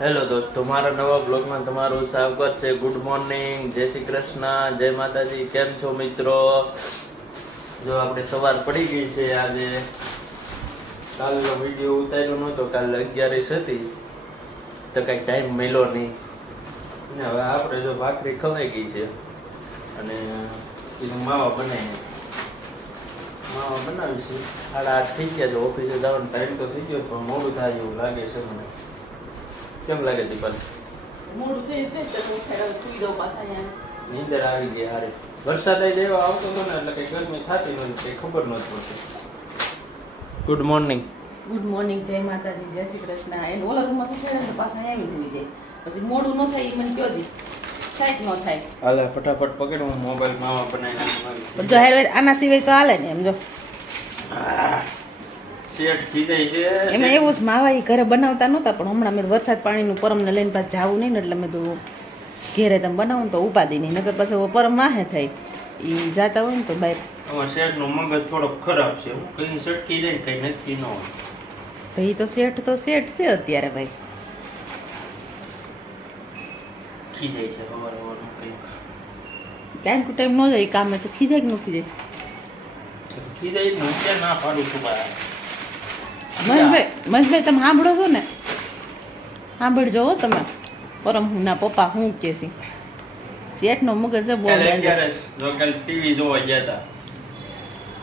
Hello દોસ્તો મારા નવા બ્લોગમાં તમારું સ્વાગત છે. ગુડ મોર્નિંગ જય શ્રી કૃષ્ણ. જય માતાજી. કેમ છો મિત્રો? જો આપણે સવાર પડી ગઈ છે. આજે કાલનો વીડિયો ઉતાર્યો નહોતો. કાલે અગિયારીસ હતી. તો કાંઈક ટાઈમ મળ્યો નહીં. ને હવે આપણે જો ભાખરી ખવાઈ ગઈ છે. અને એનું માવા બનાવીએ. માવા બનાવીશું. સાડા આઠ થઈ ગયા છે. ઓફિસે જવાનું ટાઈમ તો થઈ ગયો, પણ મોડું થાય એવું લાગે છે મને. કેમ લાગે દીપાલ મોડું થઈ જાય તો હું ખેડા સુઈ દઉં પાછા અહીંયા. નીંદર આવી ગઈ હારે. વરસાદ આવી જાય આવતો હતો ને એટલે કઈ ગરમી થતી નથી કઈ ખબર નથી પડતી. ગુડ મોર્નિંગ ગુડ મોર્નિંગ જય માતાજી જય શ્રી કૃષ્ણ. એને ઓલા રૂમમાં તો ખેડા ને પાછા આવી હોઈ જાય પછી મોડું ન થાય મને કયો જી. થાય ન થાય? હાલે ફટાફટ પકડ હું મોબાઈલ મામા બનાવી પણ જો હેર આના સિવાય તો હાલે ને એમ જો. છે એમાં એવું જ માવા એ ઘરે બનાવતા નહોતા પણ હમણાં મેં વરસાદ પાણીનું પરમને લઈને પાછું જવું નહીં ને એટલે મેં તો ઘેરે તમે બનાવું તો ઉપાદી નહીં. નકર પછી પરમ માહે થાય. એ જાતા હોય ને તો બાય અમારા શેઠ નો મગજ થોડોક ખરાબ છે. કઈ સટકી જાય કઈ નક્કી ન હોય. ભાઈ તો શેઠ તો શેઠ છે અત્યારે ભાઈ. ખીજાય છે ટાઈમ ટુ ટાઈમ ન જાય કામે તો ખીજાય કે ન ખીજાય? ખીજાય ને હું ના પાડું છું ભાઈ મહેશભાઈ મહેશભાઈ તમે સાંભળો છો ને? સાંભળજો હો તમે. પરમ ના પપ્પા હું કે છે? શેઠનો મગજ છે બહુ ટીવી જોવા ગયા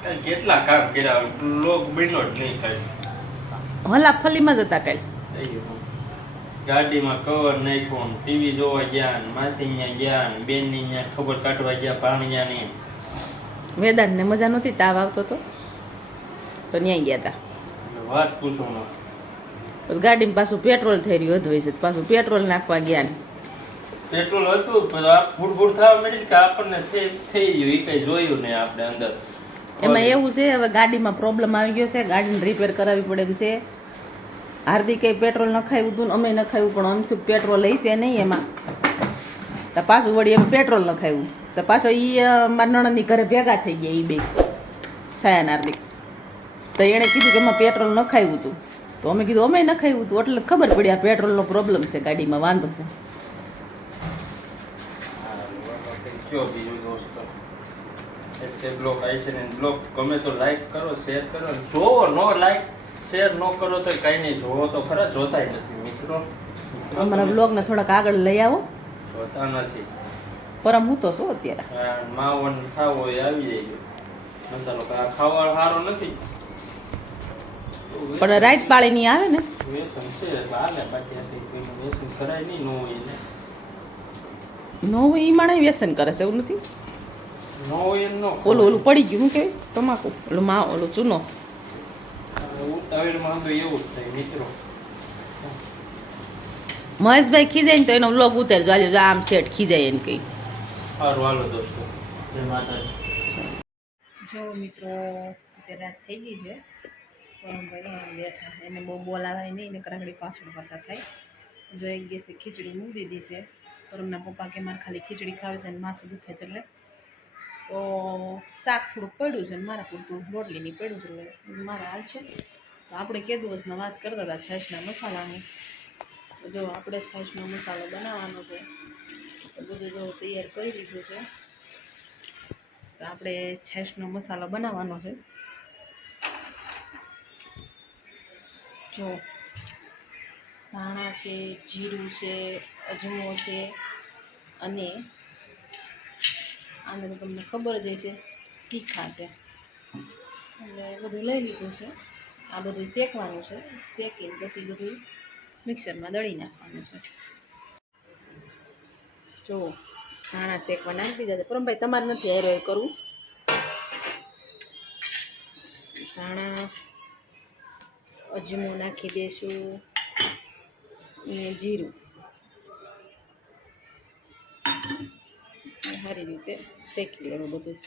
હતા કેટલા કામ કર્યા લોક બન્યો જ નહીં થાય. હલા ફલીમાં જ હતા કાલ ગાડીમાં કવર નાખ્યું ટીવી જોવા ગયા માસી ત્યાં ગયા બેનની ત્યાં ખબર કાઢવા ગયા પાણીયા ની વેદાંત ને મજા નહોતી તાવ આવતો તો? તો ત્યાં ગયા હતા વાત પૂછો ગાડીમાં પાછું પેટ્રોલ થઈ રહ્યું હતું છે. પાછું પેટ્રોલ નાખવા ગયા ને. પેટ્રોલ હતું પણ આ ફૂડ ફૂડ થવા મળી કે આપણને થઈ ગયું એ કઈ જોયું નહીં આપણે અંદર. એમાં એવું છે હવે ગાડીમાં પ્રોબ્લેમ આવી ગયો છે. ગાડીને રિપેર કરાવવી પડે એમ છે. હાર્દિકે પેટ્રોલ નખાયું હતું ને અમે નખાયું પણ અમથું પેટ્રોલ લઈશે નહીં એમાં. તો પાછું વળી એમ પેટ્રોલ નખાયું. તો પાછો એ મારા નણંદની ઘરે ભેગા થઈ ગયા એ બે. છાયા ને હાર્દિક. તો એણે કીધું કે એમાં પેટ્રોલ નખાયું હતું. તો અમે કીધું અમે નખાયું હતું એટલે ખબર પડી આ પેટ્રોલનો પ્રોબ્લેમ છે ગાડીમાં વાંધો છે. બ્લોગ આવી છે ને બ્લોગ ગમે તો લાઈક કરો શેર કરો. જોવો નો લાઈક શેર ન કરો તો કઈ નહીં જોવો તો ખરા જોતાય નથી મિત્રો. અમારા બ્લોગને થોડાક આગળ લઈ આવો. જોતા નથી. પરમ હું તો શું અત્યારે. માવન ખાવો એ આવી જાય મસાલો ખાવા સારો નથી. પણ રાઈત પાળીની આવે ને? નહીં ન હોય નો હોય ઈ માણે વ્યસન કરે છે એવું નથી? ઓલું ઓલું પડી ગયું કે તમાકુ ઓલું મા ઓલું ચૂનો. ઉતાવળમાં તો એવું જ થાય મિત્રો. મહેશભાઈ ખીજાય ને તો એનો વ્લોગ ઉતારજો આજે જો આમ સેટ ખીજાય એને કઈ. સારું હાલો દોસ્તો. જય માતાજી. જો મિત્રો અત્યારે રાત થઈ ગઈ છે. પરમભાઈ બેઠા. એને બહુ બોલાવાય નહીં ને કરાકડી પાછળ પાછા થાય. જો એક ગેસે ખીચડી મૂકી દીધી છે પરમના પપ્પા કે મારે ખાલી ખીચડી ખાવે છે અને માથું દુખે છે એટલે. તો શાક થોડુંક પડ્યું છે મારા પૂરતું રોટલી નહીં પડ્યું છે એટલે મારા હાલ છે. તો આપણે કે દિવસના વાત કરતા હતા છાશના મસાલાની. તો જો આપણે છાશનો મસાલો બનાવવાનો છે. તો બધું જો તૈયાર કરી લીધું છે. તો આપણે છાશનો મસાલો બનાવવાનો છે. જો ધાણા છે, જીરું છે, અજમો છે અને આને તો તમને ખબર જ હશે, તીખા છે. એટલે બધું લઈ લીધું છે. આ બધું શેકવાનું છે. શેકીને પછી બધું મિક્સરમાં દળી નાખવાનું છે. જો ધાણા શેકવા નાખી દીધા છે. પરમભાઈ, તમારે નથી હેરો કરવું? ધાણા અજમો નાખી દઈશું અને જીરું સારી રીતે શેકી લેવું બધું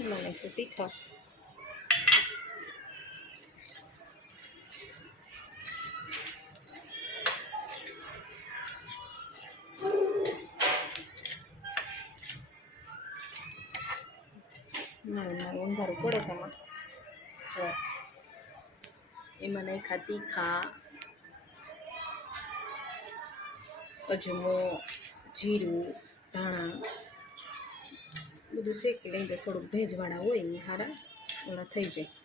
એમાં નાખીશું તીખા ના ના અંધારું પડે આમાં જો, એમાં નાખ્યા તીખા અજમો, જીરું, ધાણા, બધું શેકી લઈને થોડુંક ભેજવાળા હોય ને સારા ઓલા થઈ જાય.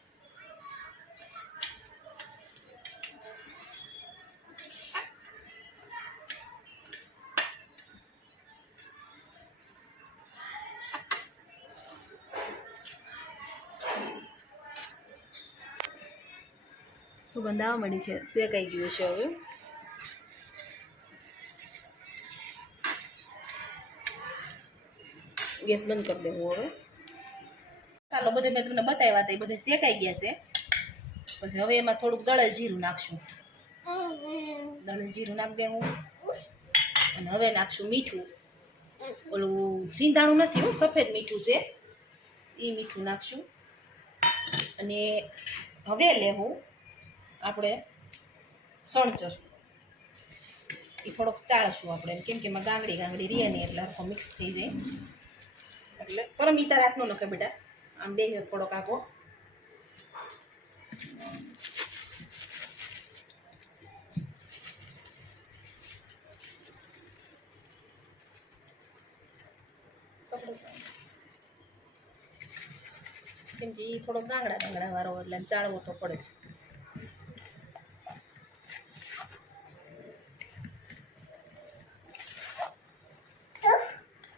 સુગંધ આવવા મળી છે? શેકાઈ ગયું છે હવે. ગેસ બંધ કરી દેવું હવે. ચાલો, બધે મેં તમને બતાવ્યા હતા, એ બધે શેકાઈ ગયા છે. પછી હવે એમાં થોડુંક દળેલ જીરું નાખશું. દળેલ જીરું નાખી દેવું. અને હવે નાખશું મીઠું. ઓલું સિંધાણું નથી હો, સફેદ મીઠું છે. એ મીઠું નાખશું. અને હવે લેવું આપણે સણચર એ થોડોક ચાળશું આપણે કેમ કે એમાં ગાંગડી ગાંગડી રહીએ નહીં એટલે આખો મિક્સ થઈ જાય. એટલે પરમ ઈતા તારે હાથનો નખે બેટા. આમ બે થોડોક આપો કેમ કે એ થોડો ગાંગડા ગાંગડા વાળો એટલે ચાળવો તો પડે છે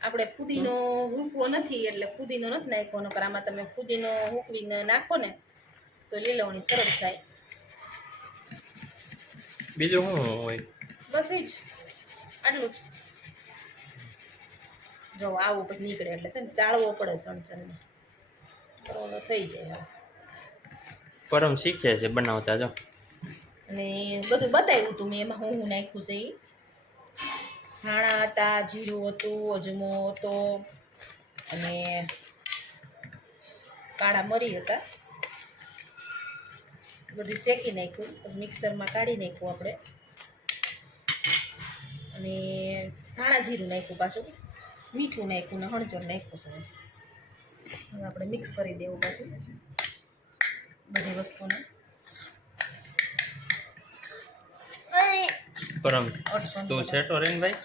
આપણે ફુદીનો હૂકવો નથી એટલે ફુદીનો નથી નાખ્યો નકર આમાં તમે ફુદીનો હૂકવીને નાખો ને તો લીલવણી સરસ થાય. બીજું શું હોય? બસ એ જ. આટલું જ. જો આવું પછી નીકળે એટલે છે ને ચાળવો પડે સણચરને કરવાનો થઈ જાય. પરમ શીખે છે બનાવતા જો. અને બધું બતાવ્યું હતું મેં એમાં હું હું નાખ્યું છે એ ધાણા હતા, જીરું હતું, અજમો હતો અને કાળા મરી હતા. બધું શેકી નાખ્યું. પછી મિક્સરમાં કાઢી નાખ્યું આપણે. અને ધાણા જીરું નાખ્યું પાછું. મીઠું નાખ્યું ને હળદર નાખ્યું છે. હવે આપણે મિક્સ કરી દેવું પાછું. બધી વસ્તુને. પરમ. તો છેટો રહીને ભાઈ?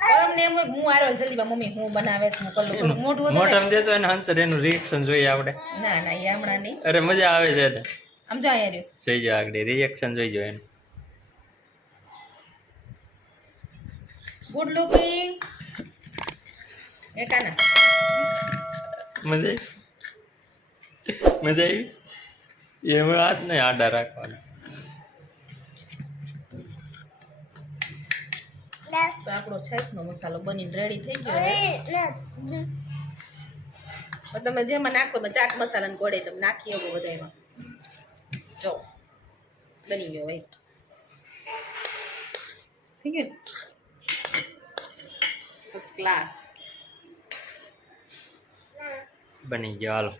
પરમ ને એમ હું આરો જલ્દીમાં મમ્મી હું બનાવે છે હું કરું મોઢું વધારે- મોઢામાં દેતો હંસર એનું રિએક્શન જોઈએ આપણે. ના ના એ હમણાં નહીં. અરે મજા આવે છે એને આમ અહીંયા રહ્યો. જોઈજો આગળ રિએક્શન જોઈજો એનું. ગુડ લુકિંગ એ મજા મજા આવી? એમાં હાથ નહીં આડા રાખવાના. તો આપણો છાશનો મસાલો બનીને રેડી થઈ ગયો તમે જેમાં નાખો એમાં ચાટ મસાલા ને ગોળે તમે નાખી આવો બધામાં જો બની ગયો હોય થઈ ગયું ફર્સ્ટ ક્લાસ બની ગયો હાલો.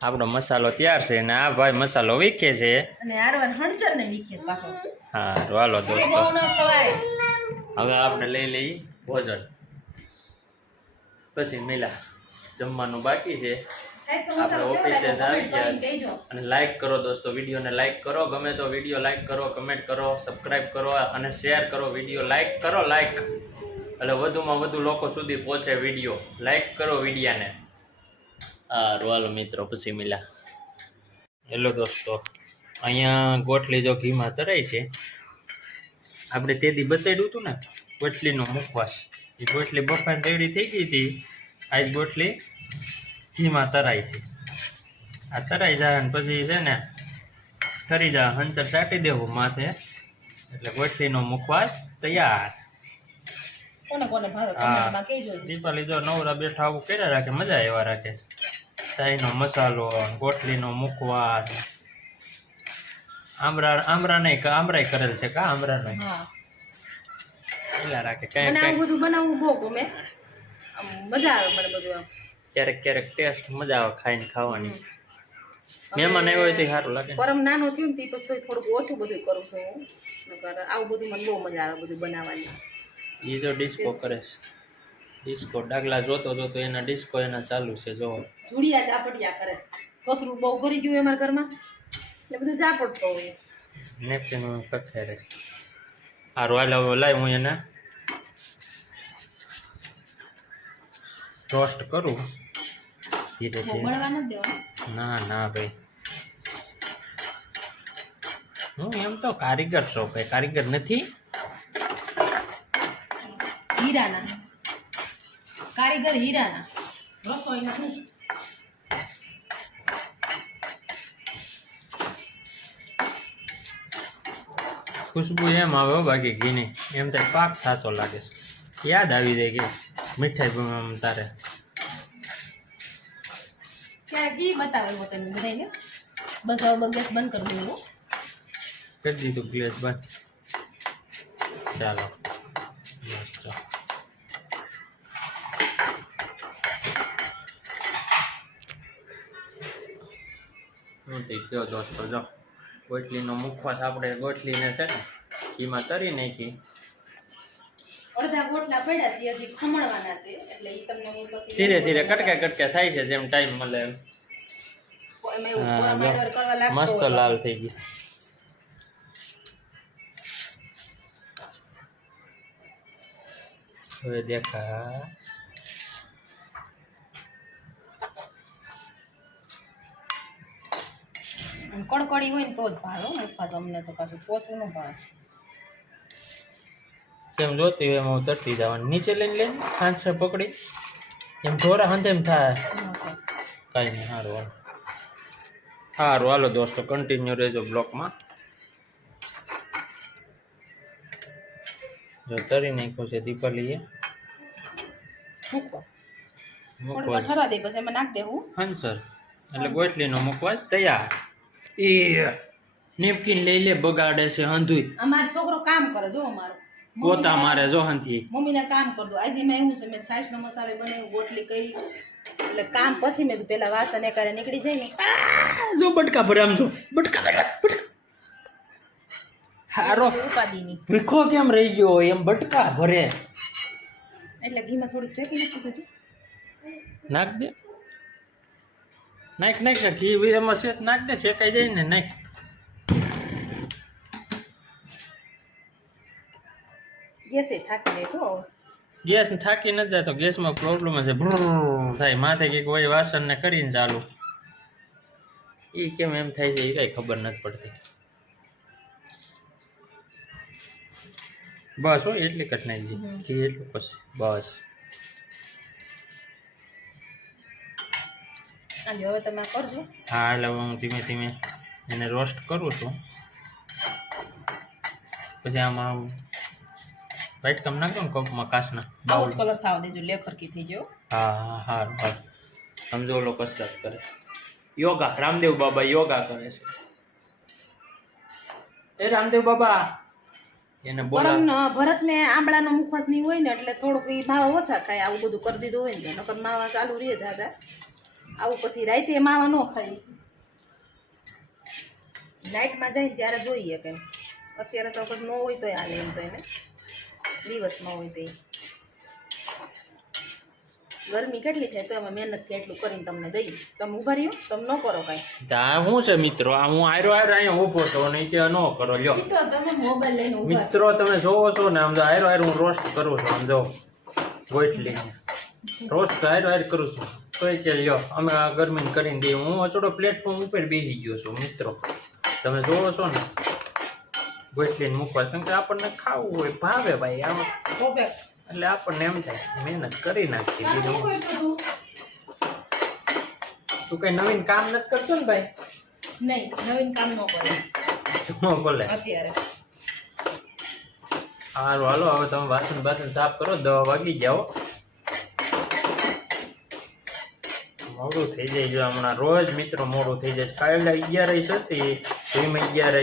આપણો મસાલો તૈયાર છે ને આ ભાઈ મસાલો વીખે છે. અને આરવાર હણચર ને વીખે પાછો. હા હાલો દોસ્તો. ન ખવાય. હવે આપણે લઈ લઈએ ભોજન. પછી મિલા. જમવાનું બાકી છે. આપણે ઓફિસે આવી ગયા. અને લાઈક કરો દોસ્તો વિડીયોને લાઈક કરો. ગમે તો વીડિયો લાઈક કરો કમેન્ટ કરો સબસ્ક્રાઈબ કરો અને શેર કરો. વીડિયો લાઈક કરો લાઈક એટલે વધુમાં વધુ લોકો સુધી પહોંચે વીડિયો. લાઈક કરો વિડીયાને. હા રોલ મિત્રો પછી મિલા. હેલો દોસ્તો. અહીંયા ગોટલી જો ઘીમાં તરાય છે. આપણે તે દી બતાડ્યું હતું ને ગોટલીનો મુખવાસ. એ ગોટલી બફાઈને રેડી થઈ ગઈ હતી. આજ ગોટલી ઘીમાં તરાય છે. આ તરાઈ જાય ને પછી છે ને ઠરી જાય હંચર ચાટી દેવું માથે. એટલે ગોઠલીનો મુખવાસ તૈયાર. કોને કોને હા. દીપાલી જો નવરા બેઠા આવું કર્યા રાખે મજા એવા રાખે છે. ચાઈનો મસાલો ગોઠલીનો મુખવાસ. આમરા આમરા નહીં આમરાય કરેલ છે કા? આમરા નહીં એલા રાખે કઈ કઈ. બધું બનાવવું બહુ ગમે. મજા આવે મને બધું આમ. ક્યારેક ક્યારેક ટેસ્ટ મજા આવે ખાઈને ખાવાની. મહેમાન આવ્યો હોય તો સારું લાગે પરમ નાનો થયું ને તે પછી થોડુંક ઓછું બધું કરું છું હું. આવું બધું મને બહુ મજા આવે બધું બનાવવાની. એ જો ડિસ્કો કરે છે. ડિસ્કો ડાગલા જોતો જોતો એના ડિસ્કો એના ચાલુ છે જો. જુડિયા ચાપટિયા કરે છે. કચરું બહુ ભરી ગયું અમારા ઘરમાં. એટલે બધું ચાપડતો હોય. નેક્સ્ટનું કથેરે આ રોય લાવ લાવ હું એને. ટોસ્ટ કરું. ધીરે ધીરે. ના ના ભાઈ. હું એમ તો કારીગર છો ભાઈ. કારીગર નથી. હીરાના. કારીગર હીરાના. રસોઈના. ખુશ્બુ એમ આવે હો બાકી ઘીની એમ થાય પાક થતો લાગે છે. યાદ આવી જાય કે મીઠાઈ બમ આમ તારે. ક્યારે ઘી બતાવે હો તમે બધાને બસ હવે ગેસ બંધ કરી દેવો કરી દીધું ગ્લેસ બંધ. ચાલો. મસ્ત. હું તે કયો દોસ્તો જો. ગોટલીનો મુખવાસ આપણે ગોટલીને છે ઘીમાં તરી નાખી. અડધા ગોટલા પડ્યા છે હજી ખમણવાના છે એટલે ઈ તમને હું પછી ધીરે ધીરે કટકા કટકા થાય છે જેમ ટાઈમ મળે એમ. મસ્ત લાલ થઈ ગઈ. હવે દેખા અને કડકડી હોય ને તો જ ભાવે મુખવાસ અમને તો પાછું પોચું ન ભાવે. જેમ જોતી હોય એમ હું તરતી જવાનું. નીચે લઈને લઈને હાંસે પકડી. એમ ઢોરા હાંધે એમ થાય. કાંઈ નહીં સારું હાલો સારું હાલો દોસ્તો કન્ટિન્યુ રહેજો બ્લોકમાં. જો તરી નાખ્યો છે દીપાલીએ. એ મૂકવા વાર મુખવાસ ઠરવા દે પછી એમાં નાખ દેવું. હંસર એટલે ગોટલીનો મુખવાસ તૈયાર. એ નેપકીન લઈ લે બગાડે છે હંધુય. અમારો છોકરો કામ કરે જો અમારો પોતા મારે જો હંથી મમ્મીને કામ કરતો દો. આજે મેં એવું છે મેં છાશનો મસાલો બનાવ્યું ગોટલી કરી. એટલે કામ પછી મેં પેલા વાસણ એકારે નીકળી જાય ને જો બટકા ભરે આમ જો. બટકા ભરે બટકા. હારો. ઉપાદીની ભીખો કેમ રહી ગયો એમ બટકા ભરે. એટલે ઘીમાં થોડીક શેકી નાખી નાખ દે. નાખ નાખ નાખ. ઘી એમાં શેક નાખ દે શેકાઈ જાય ને નાખ. ગેસે થાકી દે છો ગેસ થાકી નથી જતો ગેસમાં પ્રોબ્લેમ છે. થાય. માથે કંઈક હોય વાસણને કરીને ચાલુ. એ કેમ એમ થાય છે એ કાંઈ ખબર નથી પડતી. બસ હો એટલી કટનાઈ છે. એટલું પછી. બસ. આજે હવે તમે કરજો. હા એટલે હું ધીમે ધીમે એને રોસ્ટ કરું છું. પછી આમાં વાઈટ કમ નાખો ને કપમાં કાચના? આવો જ કલર થવા દેજો લેખરકી થઈ ગયો. હા હા હા સમજો ઓલો કસરત કરે. યોગા રામદેવ બાબા યોગા કરે છે. એ રામદેવ બાબા એને બોલા ભરતને આંબળાનો મુખવાસ નહીં હોય ને એટલે થોડુંક ભાવ ઓછા થાય આવું બધું કરી દીધું હોય ને નકર માવા ચાલુ રહે દાદા આવું પછી રાતે માવા ન ખાઈ નાઇટમાં જાય જ્યારે જોઈએ કે અત્યારે તો પછી ન હોય તોય આવે એમ તો એને. દિવસમાં હોય તો ગરમી કેટલી છે તો એમાં મહેનત કેટલું કરીને તમને દઈ. તમે ઊભા રહ્યો? તમે ન કરો કાંઈ. આ શું છે મિત્રો? આ હું આયરો આયરો અહીંયા ઊભો છો નહીં કે ન કરો લ્યો. તમે મોબાઈલ લઈને મિત્રો તમે જોવો છો ને આમ તો આયરો આયરો હું રોસ્ટ કરું છું આમ જો ગોટલીને રોસ્ટ આયરો આયર કરું છું. તોય કે લ્યો અમે આ ગરમીને કરીને દઈએ હું અચોડો પ્લેટફોર્મ ઉપર બેસી ગયો છું મિત્રો. તમે જોવો છો ને ગોટલીને મૂકવા. કેમ કે આપણને ખાવું હોય ભાવે ભાઈ આમ. એટલે આપણને એમ થાય મહેનત કરી નાખીએ બીજું તું? તું કઈ નવીન કામ નથી કરતો ને ભાઈ? નહીં નવીન કામ ન કરે. ન બોલે. અત્યારે. હાલો હવે તમે વાસણ બાસણ સાફ કરો દવા વાગી જાઓ મોડું થઈ જાય. જો હમણાં રોજ મિત્રો મોડું થઈ જાય. કાલે અગિયાર હતી. ધીમે અગિયાર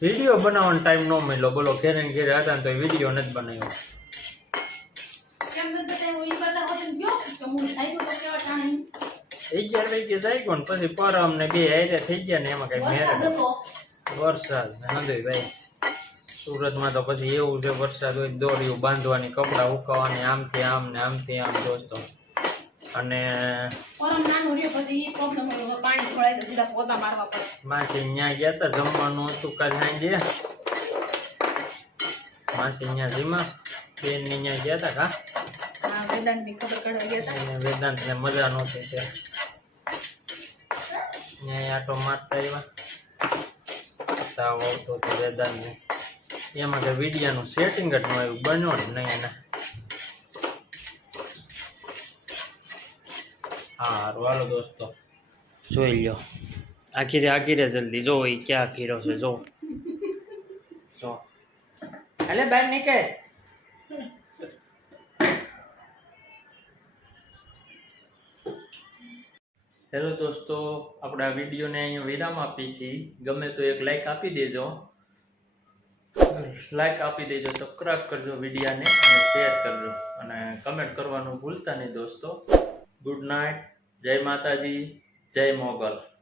વીડિયો બનાવવાનો ટાઈમ ન મળ્યો. બોલો ઘેરે ઘેરે હતા ને તો વીડિયો નથી બનાવ્યો? અગિયાર જાય ગયો ને પછી પરમ ને બે હારે થઈ ગયા ને એમાં કઈ મેળ વરસાદ ને ભાઈ. સુરતમાં તો પછી એવું છે વરસાદ હોય દોરીઓ બાંધવાની કપડાં ઉકાવવાની આમથી આમ ને આમથી આમ દોસ્તો. અને માસી ત્યાં ગયા હતા જમવાનું હતું કાલ સાંજે. માસી ત્યાં જીમા બેન ને ત્યાં ગયા હતા કા વેદાંત ને મજા નહોતી તે. ત્યાં આટો મારતા આવ્યા. તાવ આવતો હતો વેદાંત ને એમાં કે વિડિયાનું સેટિંગ જ ન આવ્યું બન્યો જ નહીં એને. હા હાલો દોસ્તો. જોઈ લ્યો. આખીરે આખીરે જલ્દી. જો એ ક્યાં ફીરો છે જો. જો. એટલે બેન નીકળે. હેલો દોસ્તો આપણે વિડીયોને અહીંયા વિરામ આપીએ છીએ. ગમે તો એક લાઈક આપી દેજો. લાઈક આપી દેજો સબસ્ક્રાઈબ કરજો વિડીયાને અને શેર કરજો. અને કમેન્ટ કરવાનું ભૂલતા નહીં દોસ્તો. ગુડ નાઇટ જય માતાજી જય મોગલ.